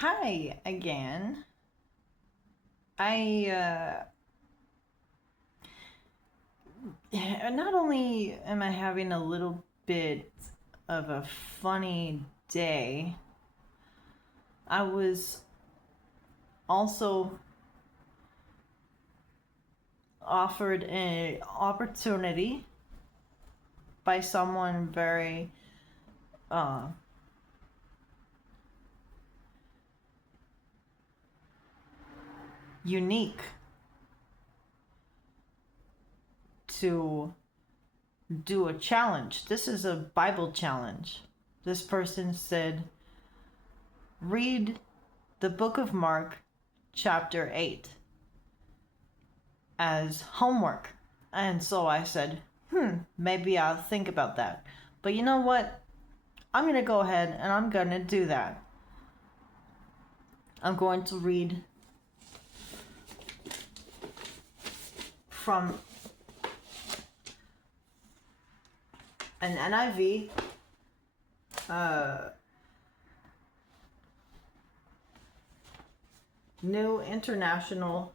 Hi again. I not only am I having a little bit of a funny day, I was also offered an opportunity by someone very uh, unique to do a challenge. This is a Bible challenge. This person said, read the book of Mark, chapter 8, as homework. And so I said, maybe I'll think about that. But you know what? I'm going to go ahead and I'm going to do that. I'm going to read from an NIV, New International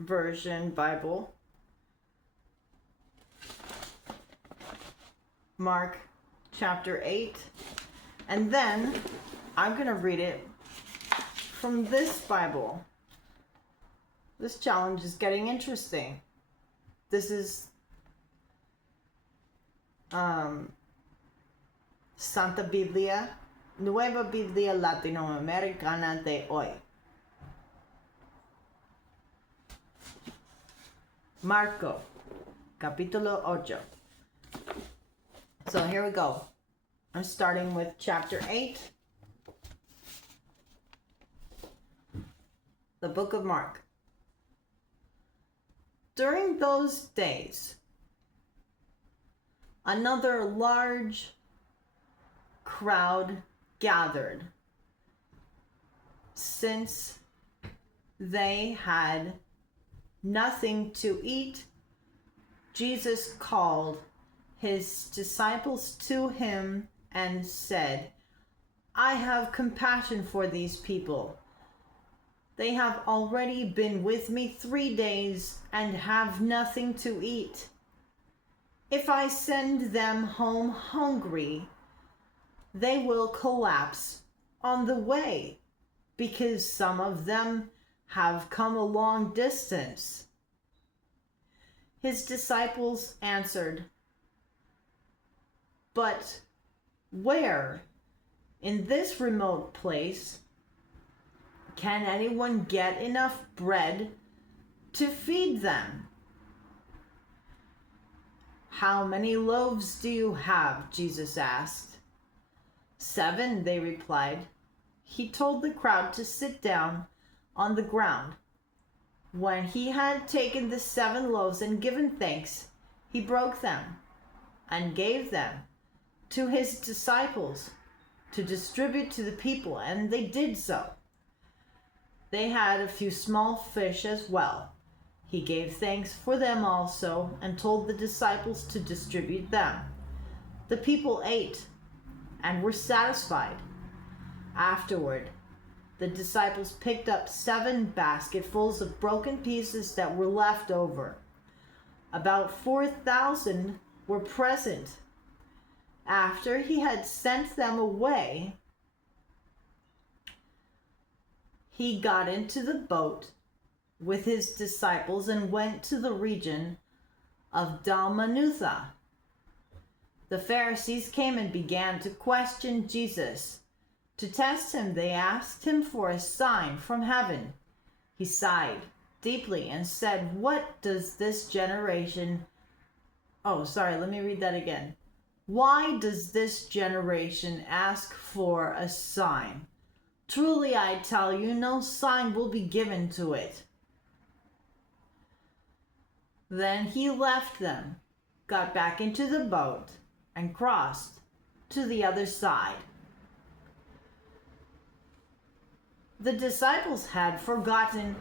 Version Bible, Mark chapter 8, and then I'm going to read it from this Bible. This challenge is getting interesting. This is Santa Biblia, Nueva Biblia Latinoamericana de hoy. Marco, capítulo 8. So here we go. I'm starting with chapter 8, the book of Mark. During those days, another large crowd gathered, since they had nothing to eat. Jesus called his disciples to him and said, I have compassion for these people. They have already been with me 3 days and have nothing to eat. If I send them home hungry, they will collapse on the way, because some of them have come a long distance. His disciples answered, But where, in this remote place, can anyone get enough bread to feed them? How many loaves do you have? Jesus asked. 7, they replied. He told the crowd to sit down on the ground. When he had taken the 7 loaves and given thanks, he broke them and gave them to his disciples to distribute to the people, and they did so. They had a few small fish as well. He gave thanks for them also and told the disciples to distribute them. The people ate and were satisfied. Afterward, the disciples picked up 7 basketfuls of broken pieces that were left over. About 4,000 were present. After he had sent them away, he got into the boat with his disciples and went to the region of Dalmanutha. The Pharisees came and began to question Jesus. To test him, they asked him for a sign from heaven. He sighed deeply and said, What does this generation... let me read that again. Why does this generation ask for a sign? Truly, I tell you, no sign will be given to it. Then he left them, got back into the boat, and crossed to the other side. The disciples had forgotten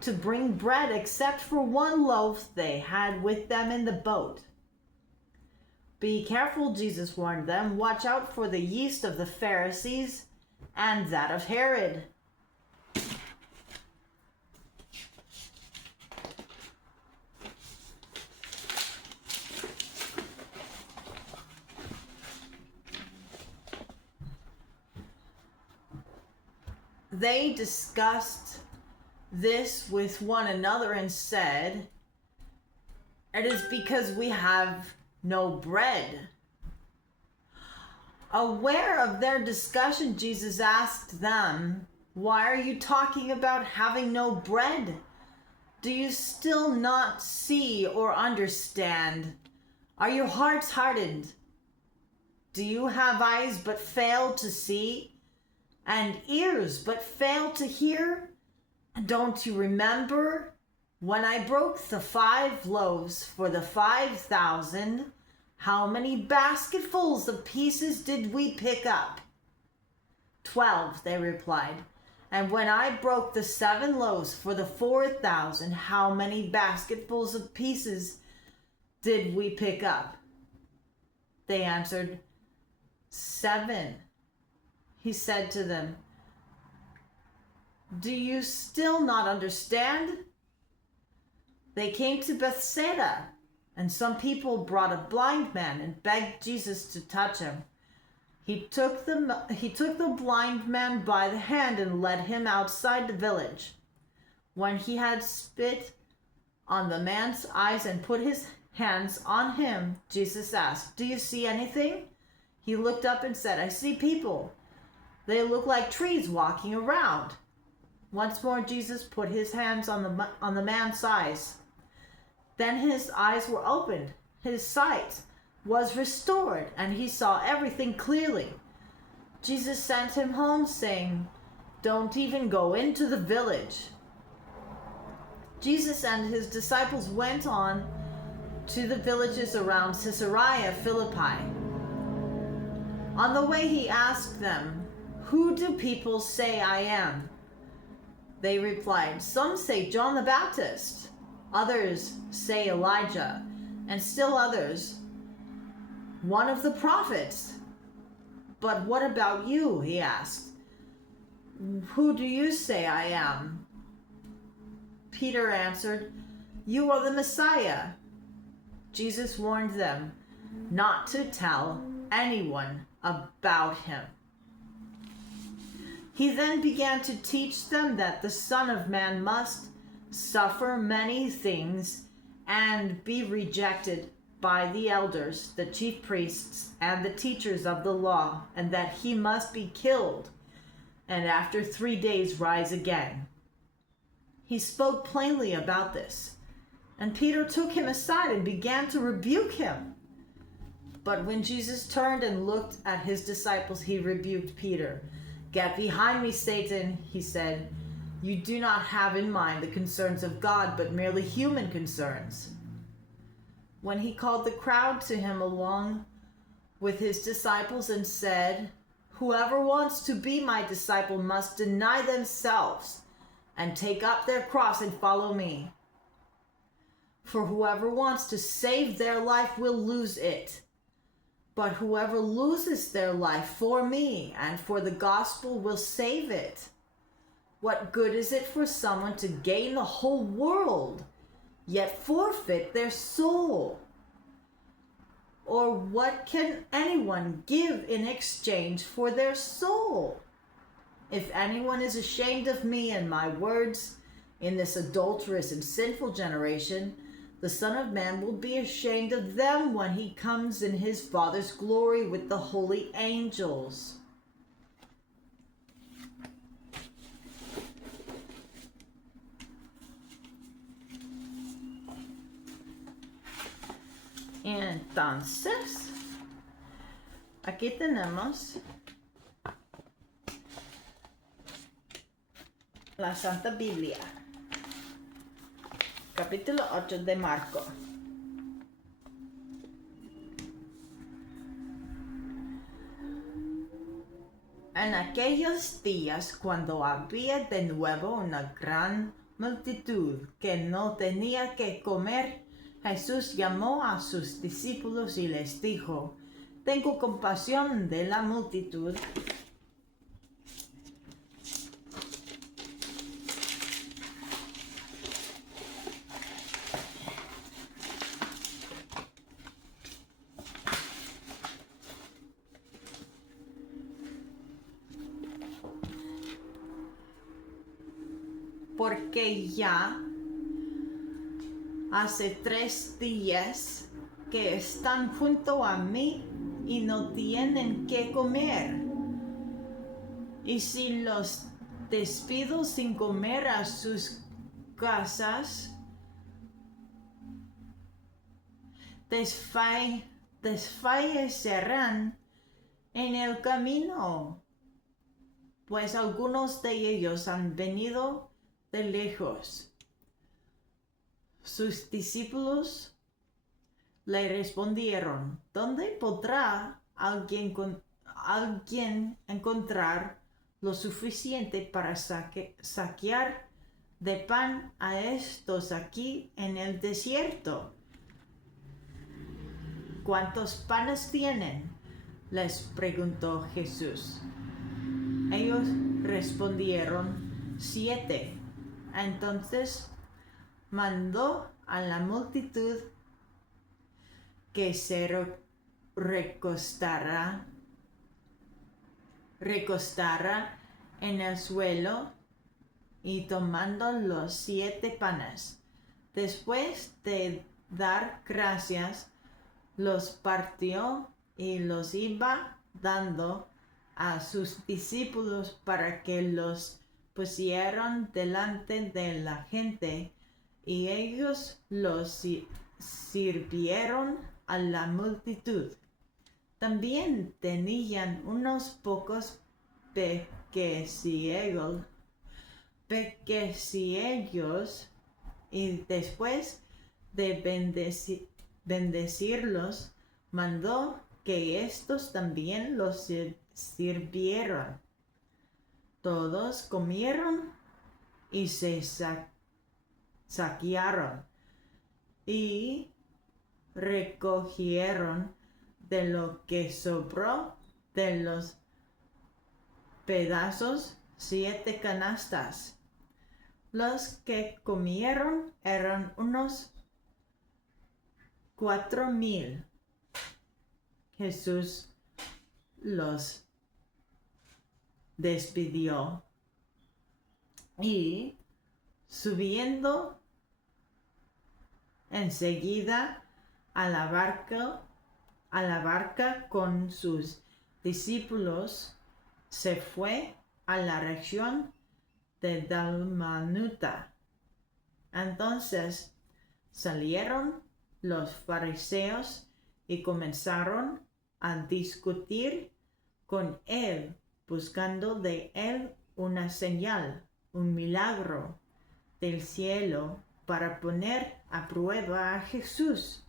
to bring bread except for 1 loaf they had with them in the boat. Be careful, Jesus warned them. Watch out for the yeast of the Pharisees and that of Herod. They discussed this with one another and said, "It is because we have no bread." Aware of their discussion, Jesus asked them, "Why are you talking about having no bread? Do you still not see or understand? Are your hearts hardened? Do you have eyes but fail to see? And ears but fail to hear? Don't you remember when I broke the 5 loaves for the 5,000? How many basketfuls of pieces did we pick up?" 12, they replied. "And when I broke the 7 loaves for the 4,000, how many basketfuls of pieces did we pick up?" They answered, 7. He said to them, "Do you still not understand?" They came to Bethsaida, and some people brought a blind man and begged Jesus to touch him. He took the blind man by the hand and led him outside the village. When he had spit on the man's eyes and put his hands on him, Jesus asked, "Do you see anything?" He looked up and said, "I see people. They look like trees walking around." Once more, Jesus put his hands on the man's eyes. Then his eyes were opened. His sight was restored, and he saw everything clearly. Jesus sent him home, saying, "Don't even go into the village." Jesus and his disciples went on to the villages around Caesarea Philippi. On the way, he asked them, "Who do people say I am?" They replied, "Some say John the Baptist, others say Elijah, and still others, one of the prophets." "But what about you?" he asked. "Who do you say I am?" Peter answered, "You are the Messiah." Jesus warned them not to tell anyone about him. He then began to teach them that the Son of Man must suffer many things and be rejected by the elders, the chief priests, and the teachers of the law, and that he must be killed and after 3 days rise again. He spoke plainly about this, and Peter took him aside and began to rebuke him. But when Jesus turned and looked at his disciples, he rebuked Peter. "Get behind me, Satan," he said. "You do not have in mind the concerns of God, but merely human concerns." When he called the crowd to him along with his disciples and said, "Whoever wants to be my disciple must deny themselves and take up their cross and follow me. For whoever wants to save their life will lose it. But whoever loses their life for me and for the gospel will save it. What good is it for someone to gain the whole world, yet forfeit their soul? Or what can anyone give in exchange for their soul? If anyone is ashamed of me and my words in this adulterous and sinful generation, the Son of Man will be ashamed of them when he comes in his Father's glory with the holy angels." Entonces, aquí tenemos la Santa Biblia, capítulo 8 de Marco. En aquellos días, cuando había de nuevo una gran multitud que no tenía que comer, Jesús llamó a sus discípulos y les dijo: Tengo compasión de la multitud porque ya hace 3 días que están junto a mí y no tienen qué comer. Y si los despido sin comer a sus casas, desfallecerán en el camino, pues algunos de ellos han venido de lejos. Sus discípulos le respondieron: ¿Dónde podrá alguien encontrar lo suficiente para saquear de pan a estos aquí en el desierto? ¿Cuántos panes tienen?, les preguntó Jesús. Ellos respondieron: 7. Entonces mandó a la multitud que se recostara en el suelo, y tomando los 7 panes, después de dar gracias, los partió y los iba dando a sus discípulos para que los pusieran delante de la gente, y ellos los sirvieron a la multitud. También tenían unos pocos pequecillos, y después de bendecirlos, mandó que estos también los sirvieron. Todos comieron y se saquearon y recogieron de lo que sobró de los pedazos 7 canastas. Los que comieron eran unos 4,000. Jesús los despidió y, subiendo enseguida a la barca con sus discípulos, se fue a la región de Dalmanuta. Entonces salieron los fariseos y comenzaron a discutir con él, buscando de él una señal, un milagro del cielo, para poner a prueba a Jesús.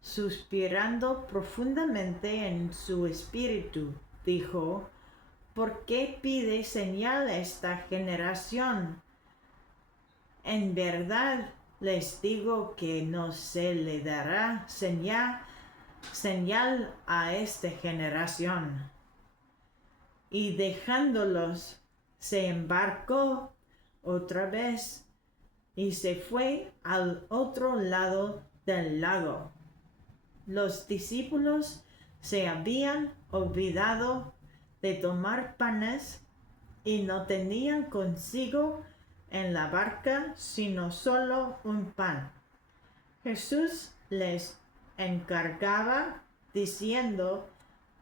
Suspirando profundamente en su espíritu, dijo: ¿Por qué pide señal esta generación? En verdad les digo que no se le dará señal a esta generación. Y dejándolos, se embarcó otra vez y se fue al otro lado del lago. Los discípulos se habían olvidado de tomar panes y no tenían consigo en la barca sino solo un pan. Jesús les encargaba diciendo: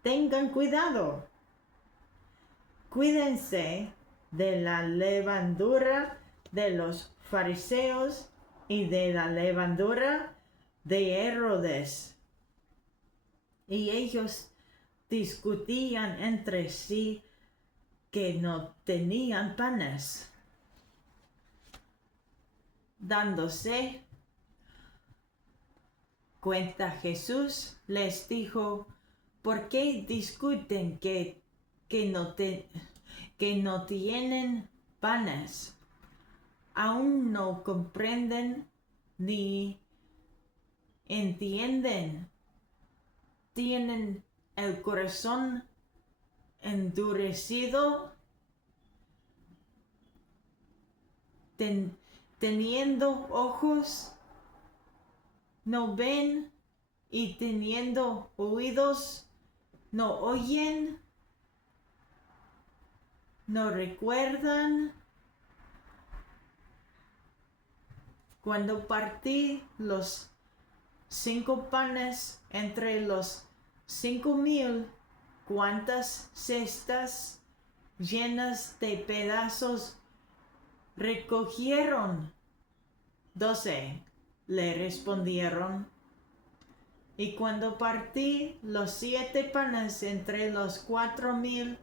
tengan cuidado, cuídense de la levadura de los fariseos y de la levadura de Herodes. Y ellos discutían entre sí que no tenían panes. Dándose cuenta Jesús, les dijo: ¿por qué discuten que no tienen panes? ¿Aún no comprenden ni entienden, tienen el corazón endurecido, teniendo ojos, no ven, y teniendo oídos, no oyen, no recuerdan. Cuando partí los 5 panes entre los 5,000, ¿cuántas cestas llenas de pedazos recogieron? 12, le respondieron. Y cuando partí los 7 panes entre los 4,000,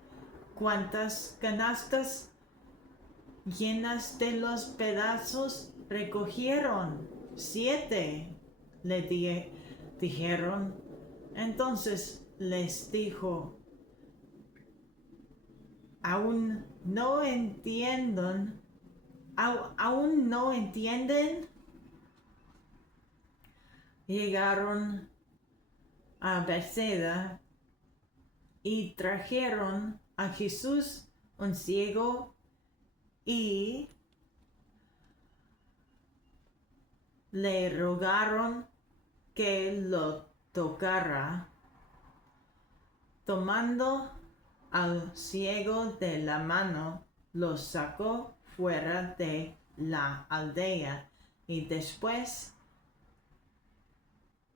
¿cuántas canastas llenas de los pedazos recogieron? 7, le dijeron. Entonces les dijo, ¿aún no entienden? ¿Aún no entienden? Llegaron a Bethsaida y trajeron a Jesús un ciego y le rogaron que lo tocara. Tomando al ciego de la mano, lo sacó fuera de la aldea y después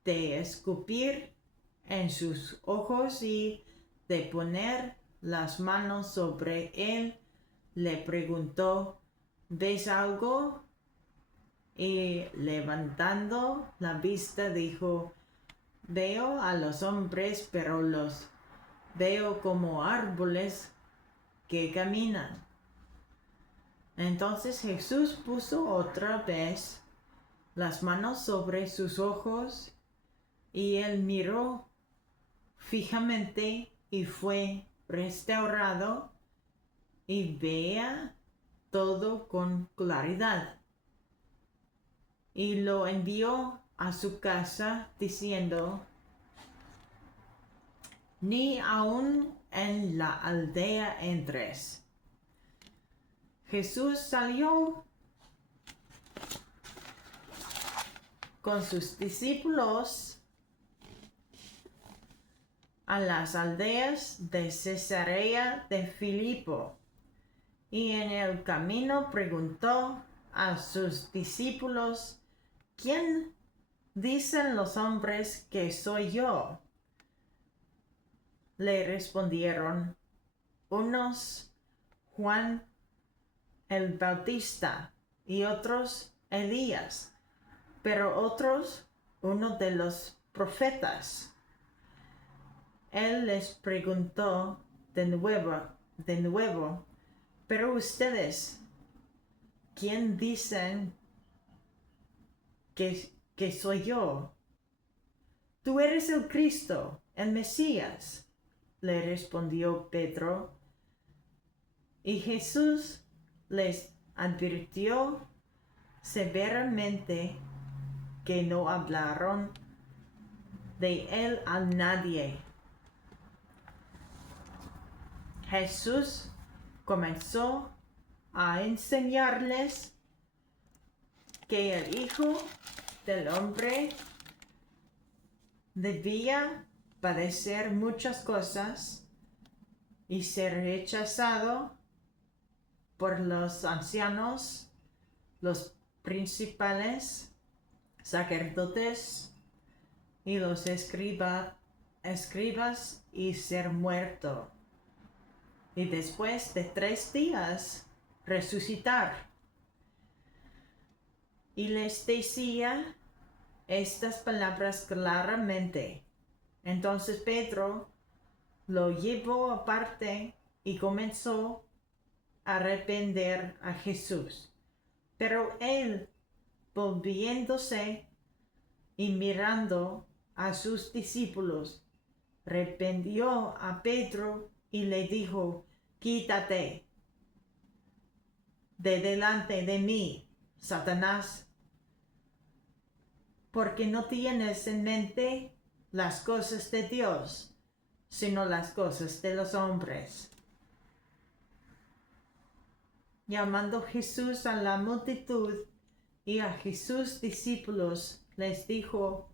de escupir en sus ojos y de poner las manos sobre él, le preguntó, ¿ves algo? Y levantando la vista dijo, veo a los hombres, pero los veo como árboles que caminan. Entonces Jesús puso otra vez las manos sobre sus ojos y él miró fijamente y fue restaurado y veía todo con claridad. Y lo envió a su casa diciendo, ni aun en la aldea entres. Jesús salió con sus discípulos a las aldeas de Cesarea de Filipo y en el camino preguntó a sus discípulos, ¿quién dicen los hombres que soy yo? Le respondieron, unos Juan el Bautista y otros Elías, pero otros uno de los profetas. Él les preguntó de nuevo, pero ustedes, ¿quién dicen que soy yo? Tú eres el Cristo, el Mesías, le respondió Pedro. Y Jesús les advirtió severamente que no hablaron de él a nadie. Jesús comenzó a enseñarles que el Hijo del Hombre debía padecer muchas cosas y ser rechazado por los ancianos, los principales sacerdotes y los escribas y ser muerto. Y después de 3 días resucitar. Y les decía estas palabras claramente. Entonces Pedro lo llevó aparte y comenzó a reprender a Jesús. Pero él, volviéndose y mirando a sus discípulos, reprendió a Pedro y le dijo, quítate de delante de mí, Satanás, porque no tienes en mente las cosas de Dios, sino las cosas de los hombres. Llamando Jesús a la multitud y a Jesús discípulos, les dijo: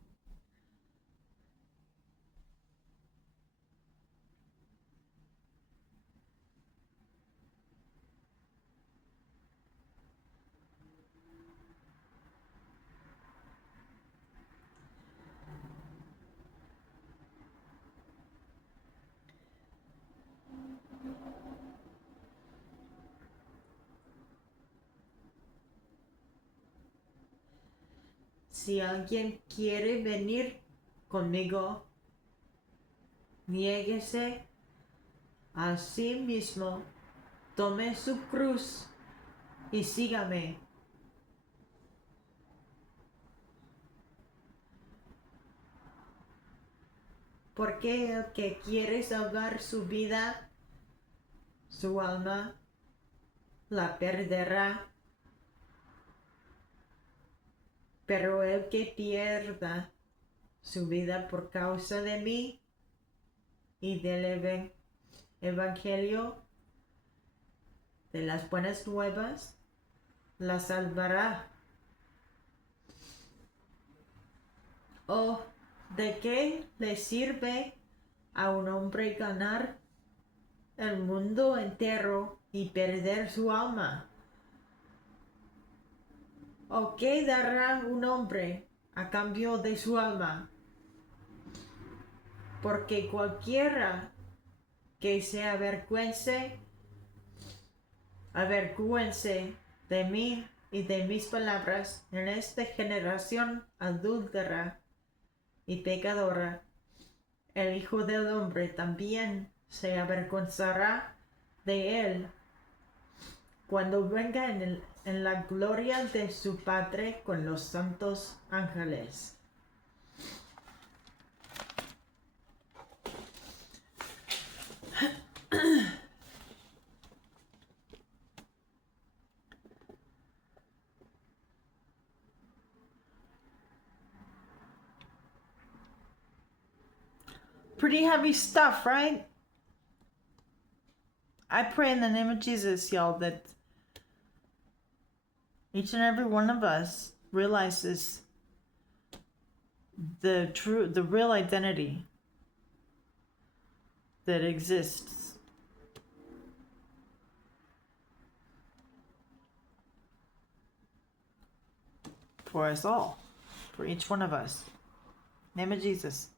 si alguien quiere venir conmigo, niéguese a sí mismo, tome su cruz y sígame. Porque el que quiere salvar su vida, su alma, la perderá. Pero el que pierda su vida por causa de mí y del Evangelio de las buenas nuevas, la salvará. ¿O de qué le sirve a un hombre ganar el mundo entero y perder su alma? ¿O qué dará un hombre a cambio de su alma? Porque cualquiera que se avergüence de mí y de mis palabras en esta generación adúltera y pecadora, el Hijo del Hombre también se avergonzará de él cuando venga en la gloria de su Padre con los santos ángeles. Pretty heavy stuff, right? I pray in the name of Jesus, y'all, that each and every one of us realizes the real identity that exists for us all, for each one of us. Name of Jesus.